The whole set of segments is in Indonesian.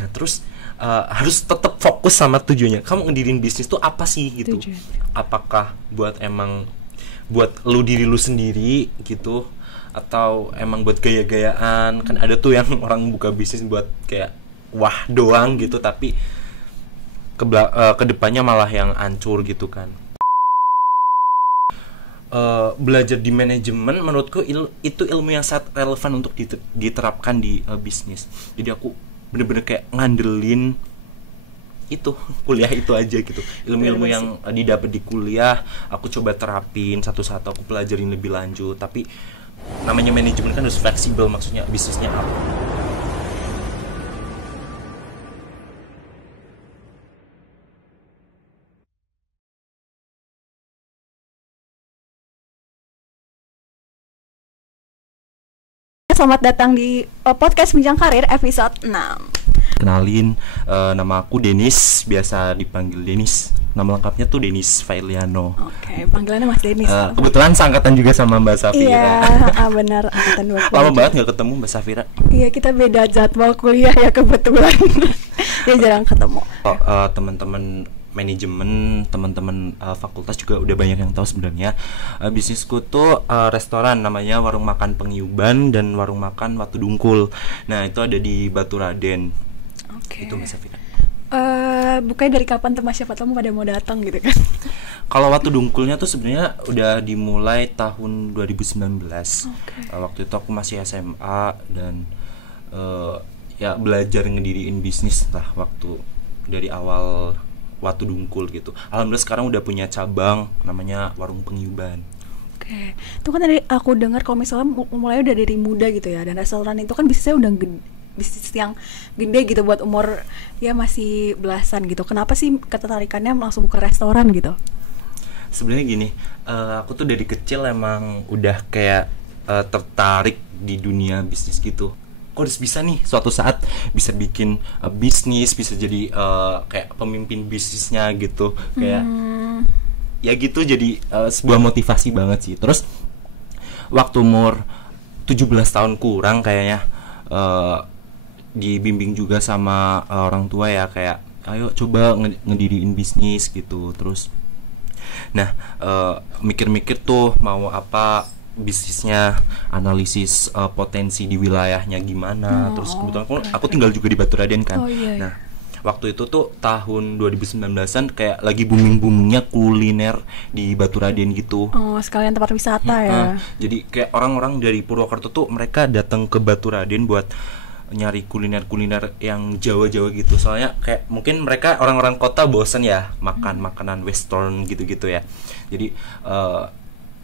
Nah terus harus tetap fokus sama tujuannya. Kamu ngedirin bisnis tuh apa sih gitu? Tujuan. Apakah buat lu diri lu sendiri gitu, atau emang buat gaya-gayaan? Kan ada tuh yang orang buka bisnis buat kayak wah doang gitu, tapi kedepannya malah yang hancur gitu kan. Belajar di manajemen menurutku itu ilmu yang sangat relevan untuk diterapkan di bisnis. Jadi aku bener-bener kayak ngandelin itu kuliah itu aja gitu, ilmu-ilmu yang didapat di kuliah aku coba terapin satu-satu, aku pelajarin lebih lanjut. Tapi namanya manajemen kan harus fleksibel, maksudnya bisnisnya apa. Selamat datang di podcast Bincang Karir episode 6. Kenalin, nama aku Denis, biasa dipanggil Denis. Nama lengkapnya tuh Denis Failiano. Oke, panggilannya Mas Denis. Kebetulan seangkatan juga sama Mbak Safira. Iya, benar, angkatan 20. Lama banget gak ketemu Mbak Safira. Iya, kita beda jadwal kuliah ya kebetulan. Ya jarang ketemu. Teman-teman manajemen, teman-teman fakultas juga udah banyak yang tahu sebenarnya. Bisnisku tuh restoran, namanya Warung Makan Pengyuban dan Warung Makan Watu Dungkul. Nah itu ada di Baturaden. Oke. Itu Mbak Safira. Bukannya dari kapan teman siapa tamu pada mau datang gitu kan? Kalau Watu Dungkulnya tuh sebenarnya udah dimulai tahun 2019. Waktu itu aku masih SMA dan ya belajar ngediriin bisnis lah waktu dari awal Watu Dungkul gitu. Alhamdulillah sekarang udah punya cabang namanya Warung Pengyuban. Oke. Itu kan tadi aku dengar kalau misalnya mulai udah dari muda gitu ya, dan restoran itu kan bisnisnya udah bisnis yang gede gitu buat umur ya masih belasan gitu. Kenapa sih ketertarikannya langsung buka restoran gitu? Sebenarnya gini, aku tuh dari kecil emang udah kayak tertarik di dunia bisnis gitu. Kok harus bisa nih suatu saat bisa bikin bisnis, bisa jadi kayak pemimpin bisnisnya gitu, kayak ya gitu, jadi sebuah motivasi banget sih. Terus waktu umur 17 tahun kurang kayaknya dibimbing juga sama orang tua ya, kayak ayo coba ngediriin bisnis gitu. Terus nah mikir-mikir tuh mau apa bisnisnya, analisis potensi di wilayahnya gimana. Terus kebetulan aku tinggal juga di Baturaden kan. Nah waktu itu tuh tahun 2019an kayak lagi booming-boomingnya kuliner di Baturaden gitu. Sekalian tempat wisata ya. Jadi kayak orang-orang dari Purwokerto tuh mereka datang ke Baturaden buat nyari kuliner-kuliner yang Jawa-Jawa gitu. Soalnya kayak mungkin mereka orang-orang kota bosan ya makan makanan western gitu-gitu ya. Jadi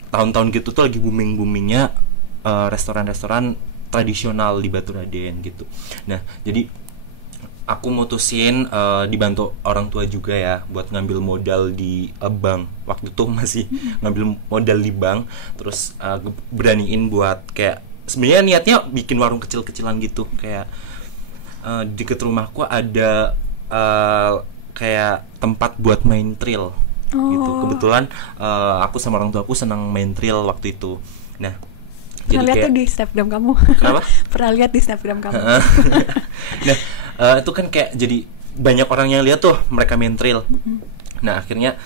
tahun-tahun gitu tuh lagi booming-boomingnya restoran-restoran tradisional di Baturaden gitu. Nah jadi aku mutusin dibantu orang tua juga ya buat ngambil modal di bank. Waktu itu masih ngambil modal di bank. Terus beraniin buat kayak sebenarnya niatnya bikin warung kecil-kecilan gitu. Kayak deket rumahku ada kayak tempat buat main trail gitu. Kebetulan aku sama orang tua aku senang main trail waktu itu. Nah pernah lihat tuh di Snapgram kamu. Kenapa? Pernah lihat di Snapgram kamu. Nah itu kan kayak jadi banyak orang yang lihat tuh mereka main trail. Nah akhirnya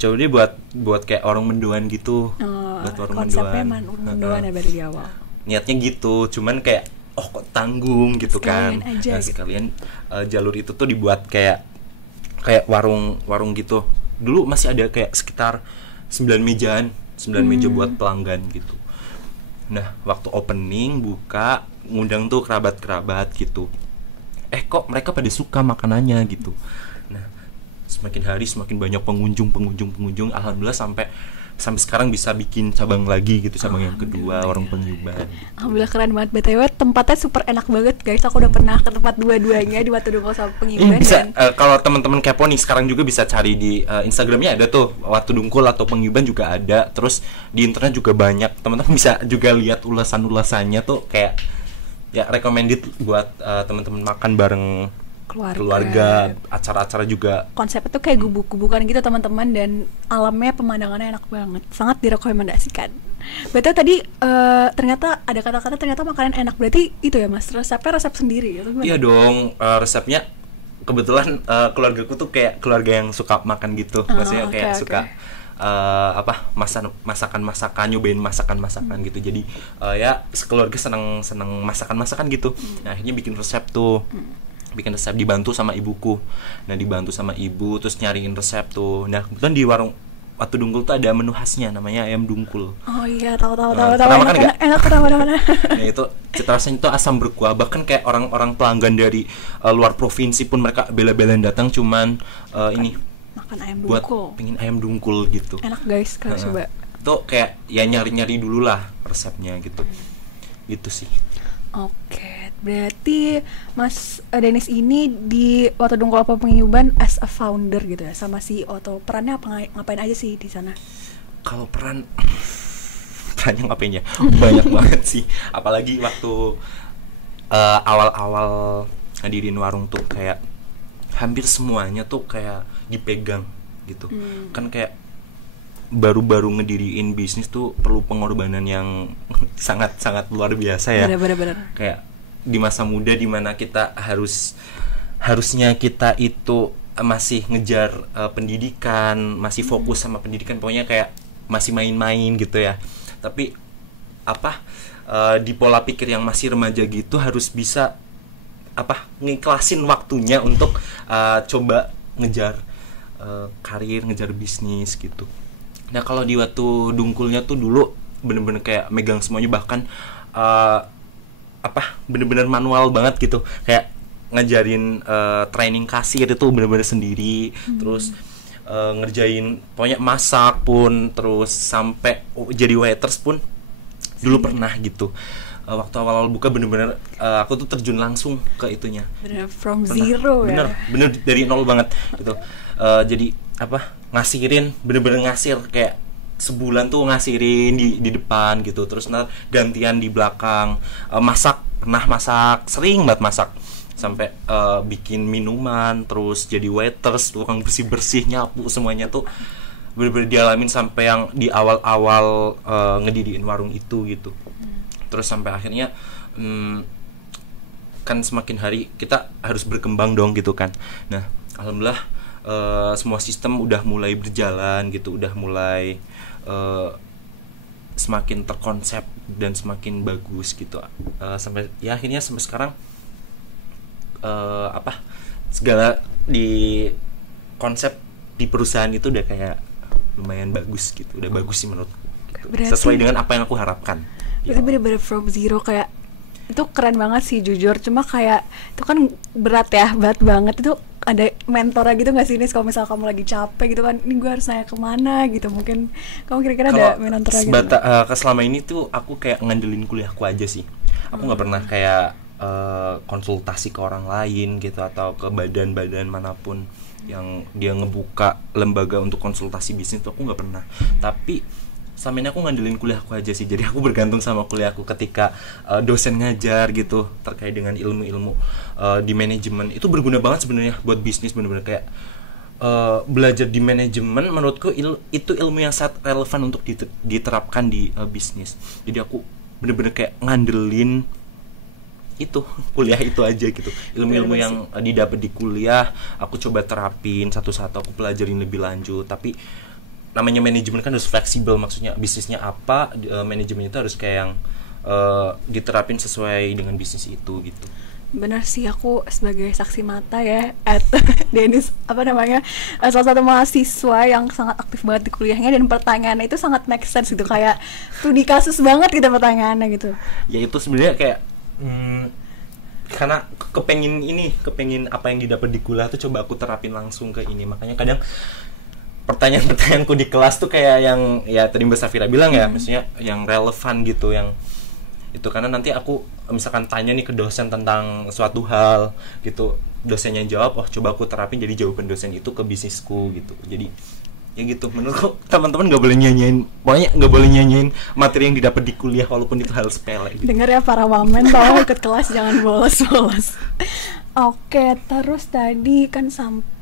coba deh buat kayak warung mendoan gitu. Buat warung konsepnya mendoan ya dari awal. Niatnya gitu, cuman kayak kok tanggung gitu sekalian kan. Aja, nah sekalian jalur itu tuh dibuat kayak warung gitu. Dulu masih ada kayak sekitar 9 meja buat pelanggan gitu. Nah waktu opening buka ngundang tuh kerabat-kerabat gitu. Kok mereka pada suka makanannya gitu. Nah semakin hari semakin banyak pengunjung. Alhamdulillah sampai sekarang bisa bikin cabang lagi gitu, cabang yang kedua Warung Pengyuban gitu. Alhamdulillah keren banget. BTW tempatnya super enak banget guys. Aku udah pernah ke tempat dua-duanya di Watu Dungkul sama Pengyuban. Bisa kalau teman-teman kepo nih sekarang juga bisa cari di Instagramnya ada tuh Watu Dungkul atau Pengyuban juga ada. Terus di internet juga banyak. Teman-teman bisa juga lihat ulasan-ulasannya tuh kayak ya recommended buat teman-teman makan bareng keluarga, acara-acara juga. Konsepnya tuh kayak gubuk-gubukan gitu teman-teman, dan alamnya pemandangannya enak banget. Sangat direkomendasikan. Betul tadi ternyata ada kata-kata ternyata makanan enak, berarti itu ya Mas, resepnya resep sendiri atau gimana? Iya dong, resepnya kebetulan keluargaku tuh kayak keluarga yang suka makan gitu, maksudnya kayak oke. suka masakan-masakan, nyobain masakan-masakan gitu. Jadi ya sekeluarga seneng masakan-masakan gitu. Nah, akhirnya bikin resep tuh. Bikin resep dibantu sama ibuku. Nah, dibantu sama ibu terus nyariin resep tuh. Nah, kebetulan di warung Watu Dungkul tuh ada menu khasnya namanya ayam dungkul. Oh iya, tahu Pernah makan nggak? enak pernah. Nah, itu cita rasanya itu asam berkuah, bahkan kayak orang-orang pelanggan dari luar provinsi pun mereka bela-belain datang cuman ini Makan ayam buat dungkul. pengen ayam dungkul gitu. Enak guys, kalau coba. Itu kayak ya nyari-nyari dulu lah resepnya gitu. Gitu sih. Oke, berarti Mas Dennis ini di Watu Dungkul Apa Pengiyuban as a founder gitu ya, sama CEO, atau perannya apa, ngapain aja sih di sana? Kalau perannya ngapain ya? Banyak banget sih. Apalagi waktu awal-awal ngadirin warung tuh kayak hampir semuanya tuh kayak dipegang gitu. Kan kayak baru-baru ngediriin bisnis tuh perlu pengorbanan yang sangat-sangat luar biasa ya. Bener. Kayak di masa muda dimana kita harusnya kita itu masih ngejar pendidikan, masih fokus sama pendidikan, pokoknya kayak masih main-main gitu ya. Tapi di pola pikir yang masih remaja gitu harus bisa ngiklasin waktunya untuk coba ngejar karir, ngejar bisnis gitu. Nah, kalau di Watu Dungkulnya tuh dulu bener-bener kayak megang semuanya, bahkan bener-bener manual banget gitu, kayak ngajarin training kasir itu bener-bener sendiri. Terus ngerjain pokoknya masak pun, terus sampai jadi waiters pun dulu pernah gitu. Waktu awal-awal buka bener-bener aku tuh terjun langsung ke itunya. Bener from zero ya. Bener dari nol banget gitu. Jadi ngasirin, bener-bener ngasir kayak sebulan tuh ngasirin di depan gitu, terus gantian di belakang. Pernah masak, sering banget masak, sampai bikin minuman, terus jadi waiters, tukang bersih-bersih, nyapu, semuanya tuh bener-bener dialamin sampai yang di awal-awal ngediriin warung itu gitu. Terus sampai akhirnya kan semakin hari kita harus berkembang dong gitu kan. Nah, alhamdulillah semua sistem udah mulai berjalan gitu, udah mulai semakin terkonsep dan semakin bagus gitu. Sampai ya akhirnya sampai sekarang segala di konsep di perusahaan itu udah kayak lumayan bagus gitu, udah bagus sih menurutku gitu. Sesuai dengan apa yang aku harapkan. Berarti bener-bener from zero, kayak itu keren banget sih jujur. Cuma kayak itu kan berat banget. Itu ada mentornya gitu nggak sih Nis, kalau misalnya kamu lagi capek gitu kan, ini gue harus nanya kemana gitu, mungkin kamu kira-kira ada mentornya gitu? Selama ini tuh aku kayak ngandelin kuliahku aja sih. Aku nggak pernah kayak konsultasi ke orang lain gitu, atau ke badan-badan manapun yang dia ngebuka lembaga untuk konsultasi bisnis tuh aku nggak pernah. Tapi selama ini aku ngandelin kuliahku aja sih. Jadi aku bergantung sama kuliahku ketika dosen ngajar gitu terkait dengan ilmu-ilmu di manajemen. Itu berguna banget sebenarnya buat bisnis, bener-bener kayak belajar di manajemen menurutku itu ilmu yang sangat relevan untuk diterapkan di bisnis. Jadi aku bener-bener kayak ngandelin itu kuliah itu aja gitu. Ilmu-ilmu yang didapat di kuliah aku coba terapin satu-satu, aku pelajarin lebih lanjut. Tapi namanya manajemen kan harus fleksibel, maksudnya bisnisnya apa, manajemen itu harus kayak yang diterapin sesuai dengan bisnis itu gitu. Benar sih, aku sebagai saksi mata ya Dennis salah satu mahasiswa yang sangat aktif banget di kuliahnya, dan pertanyaannya itu sangat make sense gitu, kayak studi kasus banget gitu pertanyaannya gitu. Ya itu sebenarnya kayak karena kepengen apa yang didapat di kuliah tuh coba aku terapin langsung ke ini. Makanya kadang pertanyaan-pertanyaanku di kelas tuh kayak yang ya tadi Mbak Safira bilang ya, maksudnya yang relevan gitu, yang itu. Karena nanti aku misalkan tanya nih ke dosen tentang suatu hal gitu, dosennya jawab, oh coba aku terapin jadi jawaban dosen itu ke bisnisku gitu. Jadi ya gitu, menurutku teman-teman nggak boleh nyanyiin, pokoknya nggak boleh nyanyiin materi yang didapat di kuliah walaupun itu hal sepele gitu. Dengar ya para wamen, tolong ikut kelas jangan bolos. Oke, terus tadi kan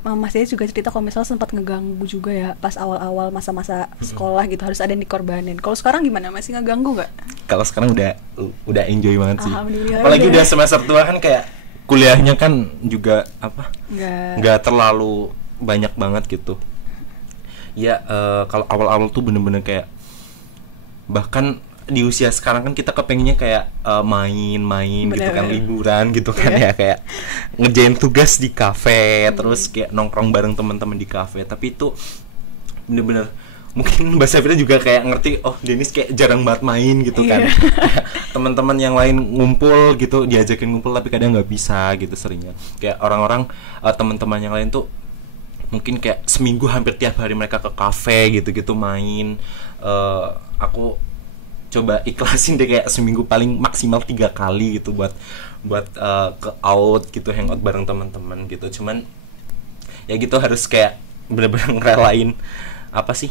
Mas Dedi juga cerita kalau misalnya sempat ngeganggu juga ya pas awal-awal masa-masa sekolah gitu, harus ada yang dikorbanin. Kalau sekarang gimana, masih ngeganggu nggak? Kalau sekarang udah enjoy banget sih. Alhamdulillah. Apalagi udah semester tua kan, kayak kuliahnya kan juga apa? Nggak terlalu banyak banget gitu. Ya kalau awal-awal tuh bener-bener kayak, bahkan di usia sekarang kan kita kepengennya kayak main-main gitu kan, liburan gitu kan ya, kayak ngerjain tugas di kafe, terus kayak nongkrong bareng teman-teman di kafe. Tapi itu bener-bener mungkin Mbak Safira juga kayak ngerti, oh Dennis kayak jarang banget main gitu kan. Teman-teman yang lain ngumpul gitu, diajakin ngumpul tapi kadang nggak bisa gitu seringnya. Kayak orang-orang teman-teman yang lain tuh mungkin kayak seminggu hampir tiap hari mereka ke kafe gitu-gitu main. Aku coba ikhlasin deh kayak seminggu paling maksimal 3 kali gitu buat ke out gitu, hangout bareng teman-teman gitu. Cuman ya gitu, harus kayak bener-bener ngerelain apa sih,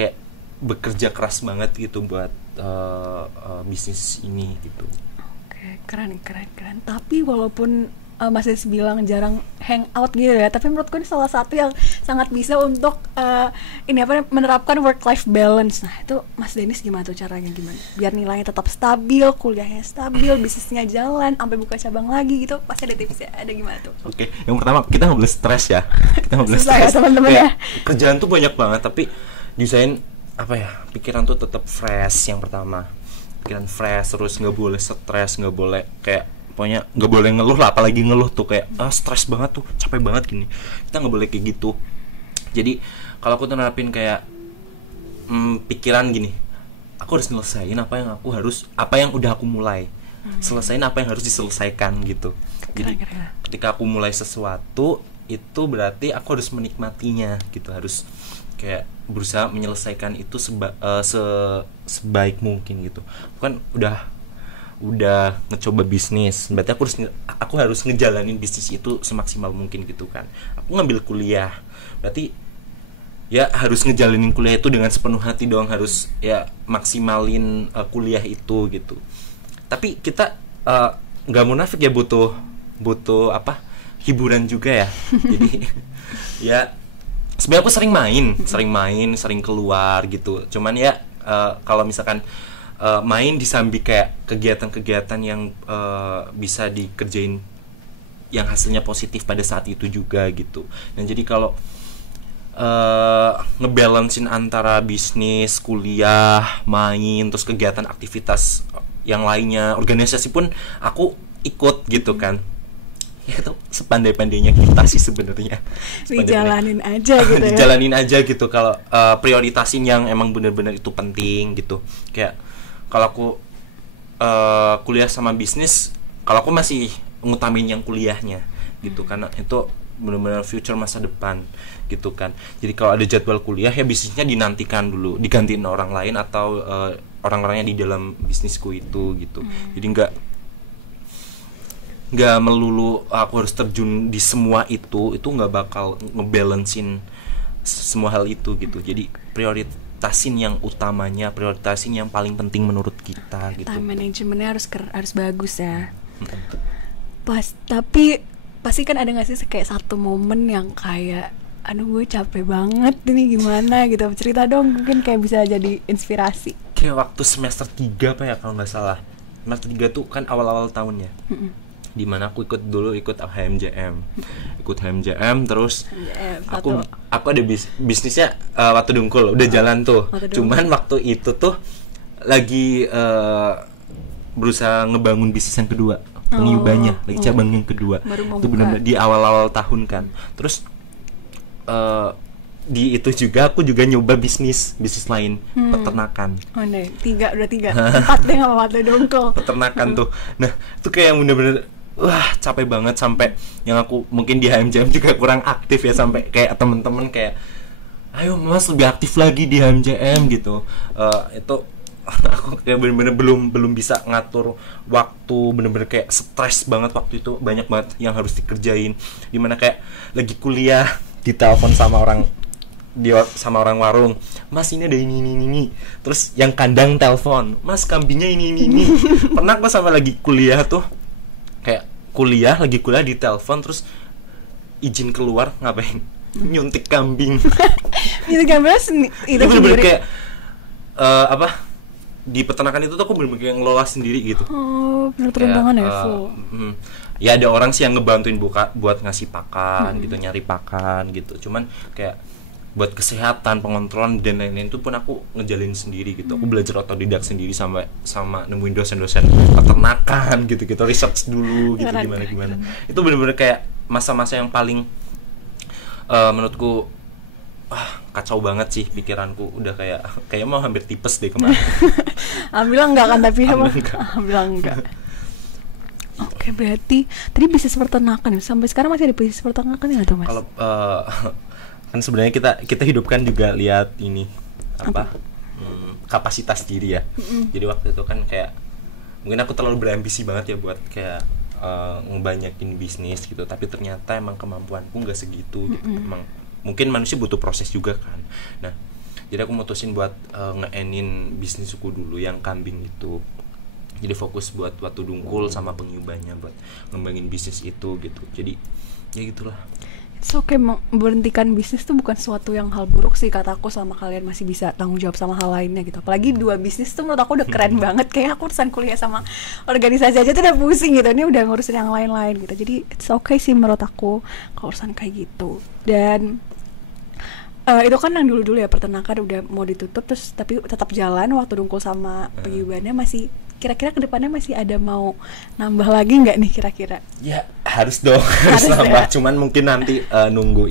kayak bekerja keras banget gitu buat bisnis ini gitu. Oke, keren. Tapi walaupun Mas Des bilang jarang hangout gitu ya, tapi menurutku ini salah satu yang sangat bisa untuk menerapkan work-life balance. Nah itu Mas Dennis gimana tuh caranya, gimana biar nilainya tetap stabil, kuliahnya stabil, bisnisnya jalan, sampai buka cabang lagi gitu? Pasti ada tipsnya, ada gimana tuh? Oke, yang pertama kita nggak boleh stres ya. Kita nggak boleh stres ya, teman-teman ya. Kerjaan tuh banyak banget, tapi desain apa ya, pikiran tuh tetap fresh. Yang pertama pikiran fresh, terus nggak boleh stres, nggak boleh kayak, pokoknya nggak boleh ngeluh lah, apalagi ngeluh tuh kayak stres banget tuh, capek banget gini. Kita nggak boleh kayak gitu. Jadi kalau aku tuh nerapin kayak pikiran gini, aku harus nyelesain apa yang udah aku mulai, selesain apa yang harus diselesaikan gitu. Jadi ketika aku mulai sesuatu itu berarti aku harus menikmatinya gitu, harus kayak berusaha menyelesaikan itu sebaik mungkin gitu. Bukan udah ngecoba bisnis, berarti aku harus ngejalanin bisnis itu semaksimal mungkin gitu kan. Aku ngambil kuliah, berarti ya harus ngejalanin kuliah itu dengan sepenuh hati dong, harus ya maksimalin kuliah itu gitu. Tapi kita nggak munafik ya, butuh apa, hiburan juga ya. Jadi ya sebenarnya aku sering keluar gitu. Cuman ya kalau misalkan main disambi kayak kegiatan-kegiatan yang bisa dikerjain yang hasilnya positif pada saat itu juga gitu. Dan jadi kalau ngebalancein antara bisnis, kuliah, main, terus kegiatan aktivitas yang lainnya, organisasi pun aku ikut gitu kan. Ya itu sepandai-pandainya kita sih sebenarnya. Dijalanin aja gitu ya. Dijalanin aja gitu, kalau prioritasin yang emang benar-benar itu penting gitu. Kayak kalau aku kuliah sama bisnis, kalau aku masih ngutamain yang kuliahnya gitu, karena itu benar-benar future masa depan gitu kan. Jadi kalau ada jadwal kuliah ya bisnisnya dinantikan dulu, digantiin orang lain atau orang-orangnya di dalam bisnisku itu gitu. Jadi nggak melulu aku harus terjun di semua itu nggak bakal ngebalancein semua hal itu gitu. Jadi prioritasin yang utamanya, prioritasin yang paling penting menurut kita gitu. Time managementnya harus bagus ya. Tapi pasti kan ada nggak sih kayak satu momen yang kayak, aduh gue capek banget ini gimana gitu, cerita dong, mungkin kayak bisa jadi inspirasi. Kayak waktu semester 3 apa ya kalau nggak salah, semester 3 tuh kan awal-awal tahun ya. Dimana aku ikut HMJM, terus aku ada bisnisnya waktu Dungkul udah jalan tuh. Cuman waktu itu tuh lagi berusaha ngebangun bisnis yang kedua, pengiyubannya lagi cabang yang kedua. Itu benar-benar di awal-awal tahun kan. Terus di itu juga aku juga nyoba bisnis lain, peternakan. Udah tiga 4 deh nggak apa-apa tuh Dungkul. Peternakan tuh. Nah itu kayak bener-bener wah capek banget, sampai yang aku mungkin di HMJM juga kurang aktif ya, sampai kayak temen-temen kayak ayo mas lebih aktif lagi di HMJM gitu. Itu aku kayak bener-bener belum bisa ngatur waktu, bener-bener kayak stres banget waktu itu, banyak banget yang harus dikerjain. Dimana kayak lagi kuliah ditelepon sama orang warung, mas ini ada ini. Terus yang kandang telepon, mas kambingnya ini. Pernah aku sampai lagi kuliah tuh kayak lagi kuliah di telepon terus izin keluar ngapain? Nyuntik kambing. Itu gambarnya itu bener-bener sendiri. kayak di peternakan itu tuh aku bener-bener kayak ngelola sendiri gitu. Oh, bener peruntungan ya, full. Ya ada orang sih yang ngebantuin buat ngasih pakan gitu, nyari pakan gitu. Cuman kayak buat kesehatan, pengontrolan dan lain-lain itu pun aku ngejalin sendiri gitu. Aku belajar otodidak sendiri sama nemuin dosen-dosen peternakan gitu-gitu, research dulu gitu gimana. Itu bener-bener kayak masa-masa yang paling menurutku kacau banget sih pikiranku, udah kayak mau hampir tipes deh kemarin. Alhamdulillah enggak kan, tapi emang Enggak. alhamdulillah enggak. Oke, berarti tadi bisnis peternakan ya? Sampai sekarang masih ada bisnis peternakan ya atau Mas? Kalau kan sebenarnya kita hidup kan juga lihat ini kapasitas diri ya. Jadi waktu itu kan kayak mungkin aku terlalu berambisi banget ya buat kayak ngebanyakin bisnis gitu, tapi ternyata emang kemampuanku nggak segitu gitu. Emang mungkin manusia butuh proses juga kan. Nah, jadi aku mutusin buat nge-endin bisnisku dulu yang kambing itu. Jadi fokus buat Watu Dungkul sama pengiyubannya buat ngembangin bisnis itu gitu. Jadi ya gitulah. It's okay, memberhentikan bisnis tuh bukan suatu yang hal buruk sih kataku, selama kalian masih bisa tanggung jawab sama hal lainnya gitu. Apalagi 2 bisnis tuh menurut aku udah keren banget. Kayak aku urusan kuliah sama organisasi aja tuh udah pusing gitu. Ini udah ngurusin yang lain-lain gitu. Jadi it's okay sih menurut aku kalau urusan kayak gitu. Dan itu kan yang dulu-dulu ya, peternakan udah mau ditutup terus tapi tetap jalan. Waktu Dungkul sama pengiyubannya masih, kira-kira kedepannya masih ada mau nambah lagi nggak nih kira-kira? Ya harus dong, harus nambah. Cuman mungkin nanti nunggu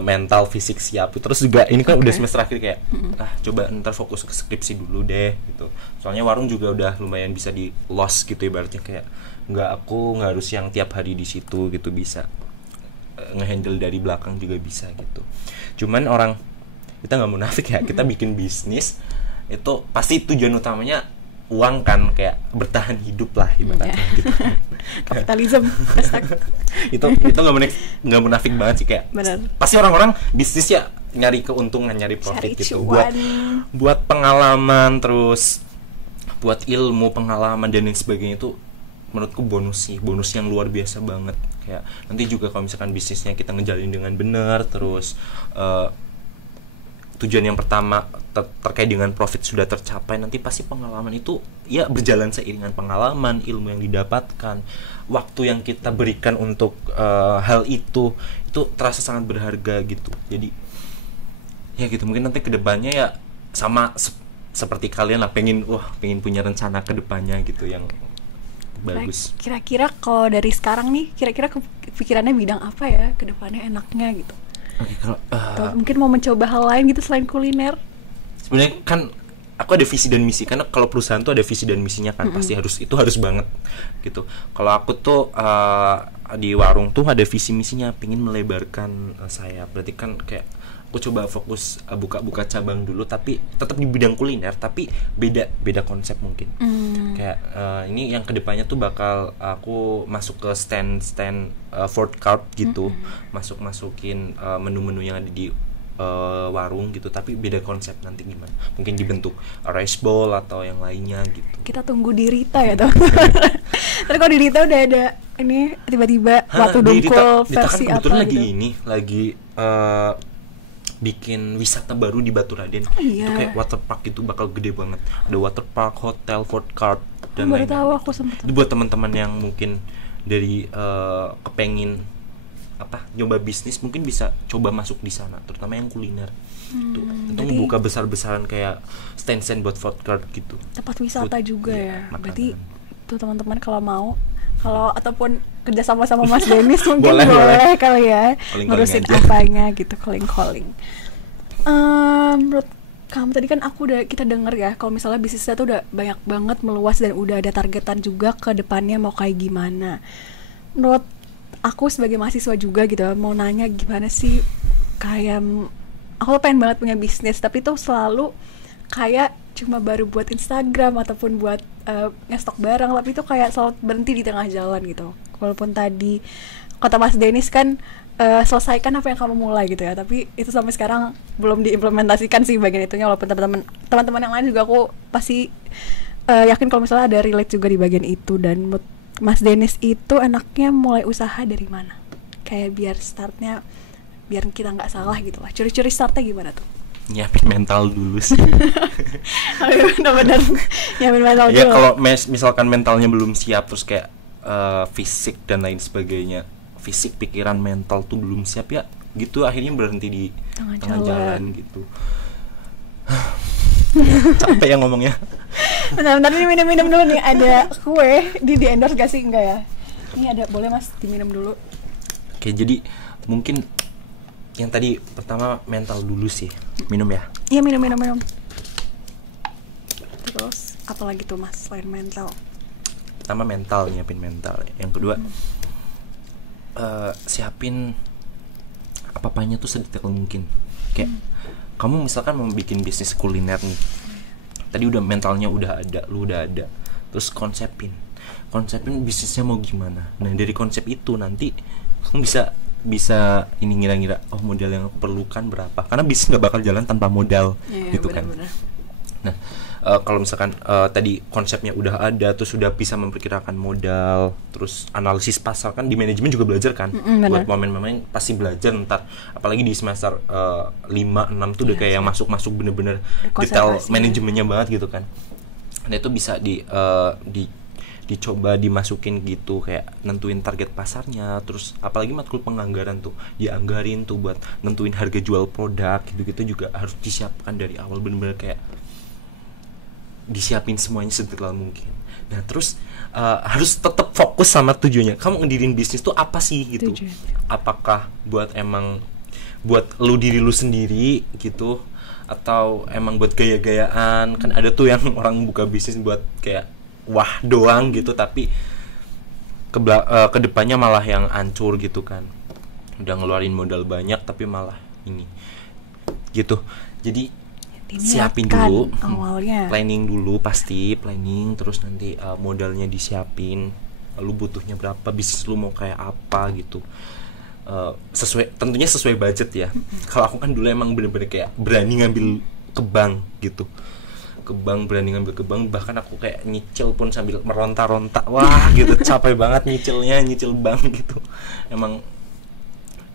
mental fisik siap. Terus juga ini kan udah semester akhir kayak coba ntar fokus ke skripsi dulu deh gitu. Soalnya warung juga udah lumayan bisa di loss gitu ibaratnya, kayak aku nggak harus yang tiap hari di situ gitu, bisa ngehandle dari belakang juga bisa gitu. Cuman kita nggak munafik ya, kita bikin bisnis itu pasti tujuan utamanya uang kan, kayak bertahan hidup lah ibaratnya gitu. Kapitalisme. itu nggak munafik banget sih, kayak Bener. pasti orang-orang bisnis ya nyari keuntungan, nyari profit Cari gitu, cuan. buat pengalaman, terus buat ilmu, pengalaman dan lain sebagainya. Itu menurutku bonus yang luar biasa banget. Kayak nanti juga kalau misalkan bisnisnya kita ngejalin dengan benar, terus tujuan yang pertama terkait dengan profit sudah tercapai, nanti pasti pengalaman itu ya berjalan seiringan pengalaman, ilmu yang didapatkan, waktu yang kita berikan untuk hal itu terasa sangat berharga gitu. Jadi ya gitu, mungkin nanti kedepannya ya sama seperti kalian lah, pengen punya rencana kedepannya gitu yang bagus. Kira-kira kalau dari sekarang nih, kira-kira pikirannya bidang apa ya kedepannya enaknya gitu? Oke, kalau Atau mungkin mau mencoba hal lain gitu selain kuliner? sebenarnya kan aku ada visi dan misi, karena kalau perusahaan tuh ada visi dan misinya kan, pasti harus banget gitu. Kalau aku tuh di warung tuh ada visi misinya, pengen melebarkan sayap. Berarti kan kayak aku coba fokus buka cabang dulu, tapi tetap di bidang kuliner, tapi beda konsep mungkin. Kayak ini yang kedepannya tuh bakal aku masuk ke stand food cart gitu, masukin menu-menu yang ada di warung gitu, tapi beda konsep. Nanti gimana, mungkin dibentuk rice bowl atau yang lainnya gitu. Kita tunggu di Rita ya teman. Terus kalau di Rita udah ada ini tiba-tiba Watu Dungkul versi kan apa lagi gitu? lagi bikin wisata baru di Baturaden. Iya. Itu kayak waterpark gitu, bakal gede banget. Ada waterpark, hotel, food cart dan Baru lain-lain. tahu aku sempet. Itu buat teman-teman yang mungkin dari kepengin nyoba bisnis, mungkin bisa coba masuk di sana, terutama yang kuliner. Itu membuka besar-besaran kayak stand buat food cart gitu. Tempat wisata juga ya. Makanan. Berarti tuh teman-teman kalau mau, ataupun kerja sama Mas Dennis mungkin Boleh. kali ya Calling-calling ngurusin aja. apanya gitu, calling. Menurut kamu tadi kan kita denger ya kalau misalnya bisnisnya tuh udah banyak banget meluas dan udah ada targetan juga ke depannya mau kayak gimana. Menurut aku sebagai mahasiswa juga gitu, mau nanya gimana sih, kayak aku tuh pengen banget punya bisnis tapi tuh selalu kayak cuma baru buat Instagram ataupun buat ngestok barang, tapi itu kayak selalu berhenti di tengah jalan gitu. Walaupun tadi kata Mas Dennis kan selesaikan apa yang kamu mulai gitu ya, tapi itu sampai sekarang belum diimplementasikan sih bagian itunya. Walaupun teman-teman yang lain juga aku pasti yakin kalau misalnya ada relate juga di bagian itu. Dan Mas Dennis itu enaknya mulai usaha dari mana? Kayak biar startnya, biar kita nggak salah gitu lah. Curi-curi startnya gimana tuh? Nyiapin mental dulu sih. Bener-bener nyiapin mental Ya dulu. kalau misalkan mentalnya belum siap, terus kayak fisik dan lain sebagainya, fisik, pikiran, mental tuh belum siap ya gitu, akhirnya berhenti di Tengah tengah jalan. jalan gitu. Capek ya ngomongnya. Bentar-bentar ini minum-minum dulu nih, ada kue di endorse gak sih? Enggak ya? Ini ada, boleh Mas diminum dulu. Oke, jadi mungkin yang tadi pertama mental dulu sih. Minum ya. Iya, minum. Terus apalagi tuh Mas selain mental? Pertama mental, nyiapin mental. Yang kedua siapin apa-apanya tuh sedetail mungkin. Kayak kamu misalkan mau bikin bisnis kuliner nih, tadi udah mentalnya udah ada, lu udah ada, terus konsepin bisnisnya mau gimana. Nah dari konsep itu nanti kamu bisa ini ngira-ngira, oh modal yang aku perlukan berapa, karena bisnis nggak bakal jalan tanpa modal. Iya, Gitu kan. bener-bener. Nah kalau misalkan tadi konsepnya udah ada, terus sudah bisa memperkirakan modal, terus analisis pasar, kan di manajemen juga belajar kan. benar. Buat momen-momen pasti belajar ntar, apalagi di semester 5, 6 tuh udah Iya kayak sih. yang masuk bener-bener Konsentrasi. detail manajemennya banget gitu kan. Nah itu bisa dicoba dimasukin gitu, kayak nentuin target pasarnya, terus apalagi matkul penganggaran tuh dianggarin tuh buat nentuin harga jual produk gitu-gitu, juga harus disiapkan dari awal, bener-bener kayak disiapin semuanya sedetail mungkin. Nah terus harus tetap fokus sama tujuannya. Kamu ngedirin bisnis tuh apa sih gitu? Tujuan. Apakah buat lu diri lu sendiri gitu, atau emang buat gaya-gayaan? Kan ada tuh yang orang buka bisnis buat kayak wah doang gitu, tapi kedepannya malah yang hancur gitu kan. Udah ngeluarin modal banyak tapi malah ini gitu. Jadi siapin Diniatkan dulu, awalnya. planning dulu, pasti planning, terus nanti modalnya disiapin, lu butuhnya berapa, bisnis lu mau kayak apa gitu. Tentunya sesuai budget ya. Kalau aku kan dulu emang bener-bener kayak berani ngambil ke bank gitu, berani ngambil ke bank, bahkan aku kayak nyicil pun sambil meronta-ronta, wah gitu. Capek banget nyicil bank gitu. Emang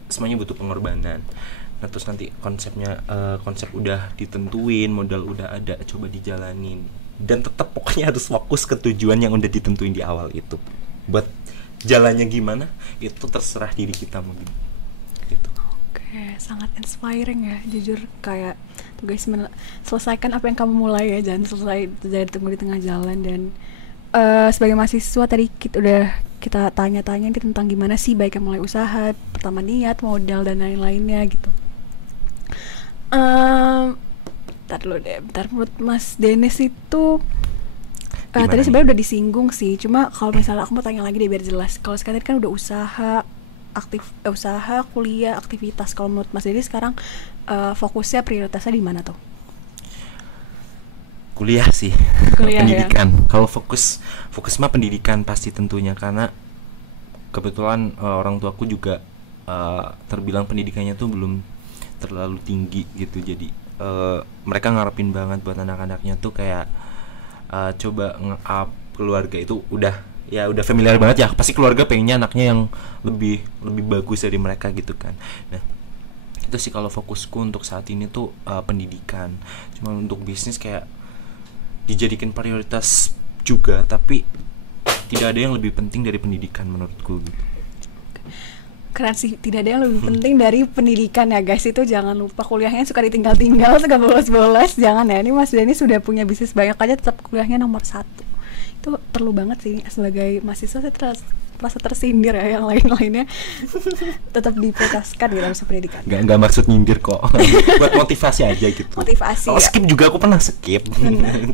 semuanya butuh pengorbanan. Nah terus nanti konsep udah ditentuin, modal udah ada, coba dijalanin, dan tetap pokoknya harus fokus ke tujuan yang udah ditentuin di awal itu. Buat jalannya gimana itu terserah diri kita mungkin gitu. Oke, sangat inspiring ya, jujur. Kayak tuh guys, selesaikan apa yang kamu mulai ya, jangan tunggu di tengah jalan. Dan sebagai mahasiswa tadi kita tanya-tanya tentang gimana sih baiknya mulai usaha, pertama niat, modal, dan lain-lainnya gitu. Bentar dulu deh, menurut Mas Dennis itu Gimana tadi nih? sebenarnya udah disinggung sih, cuma kalau misalnya aku mau tanya lagi deh biar jelas. Kalau sekarang kan udah usaha, kuliah, aktivitas. Kalau menurut Mas Dennis sekarang fokusnya, prioritasnya di mana tuh? Kuliah sih. Kuliah, pendidikan. Kalau fokus mah pendidikan pasti tentunya, karena kebetulan orang tuaku juga terbilang pendidikannya tuh belum terlalu tinggi gitu. Jadi mereka ngarepin banget buat anak-anaknya tuh kayak coba nge-up keluarga. Itu udah familiar banget ya, pasti keluarga pengennya anaknya yang lebih bagus dari mereka gitu kan. Nah itu sih kalau fokusku untuk saat ini tuh pendidikan. Cuma untuk bisnis kayak dijadikan prioritas juga, tapi tidak ada yang lebih penting dari pendidikan menurutku gitu. Keren sih, tidak ada yang lebih penting dari pendidikan ya guys. Itu jangan lupa, kuliahnya suka ditinggal-tinggal, suka bolos-bolos, jangan ya. Ini Mas Dennis sudah punya bisnis banyak aja, tetap kuliahnya nomor 1. Itu perlu banget sih. Sebagai mahasiswa saya terasa tersindir ya, yang lain-lainnya tetap diprioritaskan gitu harus pendidikan. Gak maksud nyindir kok. Buat motivasi aja gitu. Motivasi Kalau ya. skip juga aku pernah skip.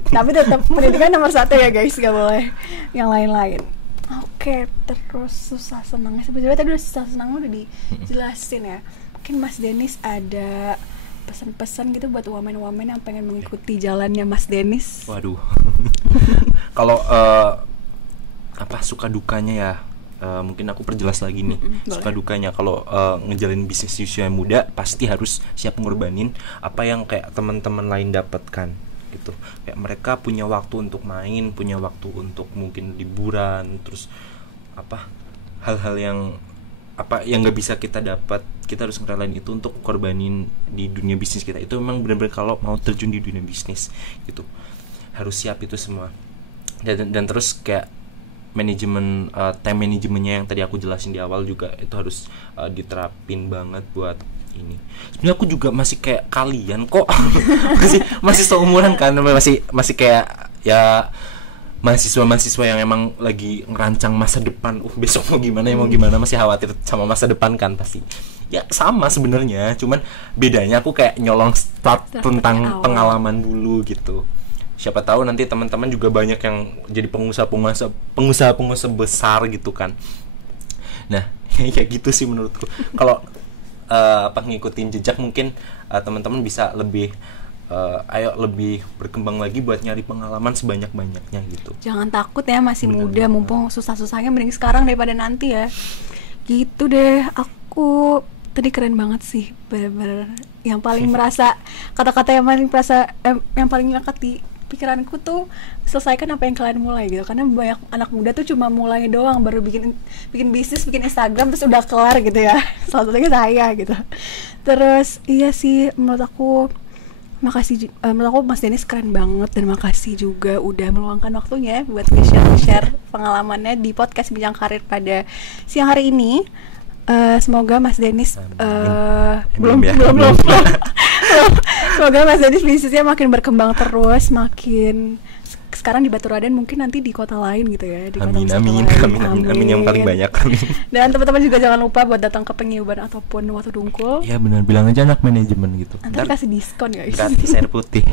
Tapi tetap pendidikan nomor 1 ya guys, gak boleh yang lain-lain. Oke, terus susah senangnya sebenarnya tadi udah susah senangnya udah dijelasin ya. Mungkin Mas Dennis ada pesan-pesan gitu buat wamen-wamen yang pengen mengikuti jalannya Mas Dennis. Waduh. Kalau suka dukanya ya, mungkin aku perjelas lagi nih. Suka dukanya kalau ngejalanin bisnis di usia muda, pasti harus siap ngorbanin apa yang kayak teman-teman lain dapatkan gitu. Kayak mereka punya waktu untuk main, punya waktu untuk mungkin liburan, terus hal-hal yang nggak bisa kita dapat, kita harus ngerelain itu untuk korbanin di dunia bisnis kita. Itu memang benar-benar kalau mau terjun di dunia bisnis gitu harus siap itu semua. Dan terus kayak manajemen, time manajemennya yang tadi aku jelasin di awal juga itu harus diterapin banget buat ini. Sebenarnya aku juga masih kayak kalian kok. masih seumuran kan, masih kayak ya mahasiswa yang emang lagi ngerancang masa depan. Besok mau gimana, masih khawatir sama masa depan kan pasti. Ya sama sebenarnya, cuman bedanya aku kayak nyolong start tentang pengalaman dulu gitu. Siapa tahu nanti teman-teman juga banyak yang jadi pengusaha besar gitu kan. Nah, ya gitu sih menurutku. Kalau ngikutin jejak mungkin teman-teman bisa lebih lebih berkembang lagi buat nyari pengalaman sebanyak-banyaknya gitu. Jangan takut ya, masih muda, mumpung susah-susahnya mending sekarang daripada nanti ya. Gitu deh. Aku tadi keren banget sih, bener-bener yang paling merasa kata-kata yang paling melekat di pikiranku tuh, selesaikan apa yang kalian mulai gitu. Karena banyak anak muda tuh cuma mulai doang, baru bikin bisnis, bikin Instagram terus udah kelar gitu ya. Salah satunya saya gitu. Terus iya sih, menurut aku Mas Dennis keren banget, dan makasih juga udah meluangkan waktunya buat share pengalamannya di podcast Bincang Karir pada siang hari ini. Semoga Mas Dennis belum semoga Mas Dennis bisnisnya makin berkembang terus, makin sekarang di Baturaden, mungkin nanti di kota lain gitu ya, di amin yang paling banyak. Amin. Dan teman-teman juga jangan lupa buat datang ke Penghiuban ataupun Watu Dungkul. Iya benar, bilang aja anak manajemen gitu. Nanti kasih diskon guys. Gratis air putih.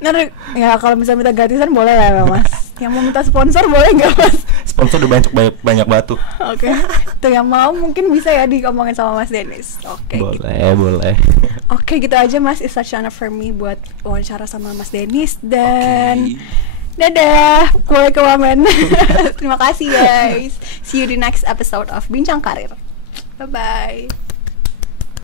Nah, ya kalau misalnya minta gratisan boleh lah ya, Mas. Yang mau minta sponsor boleh nggak, Mas? Sponsor udah banyak batu. Oke. Tuh yang mau mungkin bisa ya diomongin sama Mas Dennis. Oke. Boleh. Oke, gitu aja Mas. It's such an honor for me buat wawancara sama Mas Dennis, dan dadah, boleh ke Wamen. Terima kasih guys. See you di next episode of Bincang Karir. Bye bye.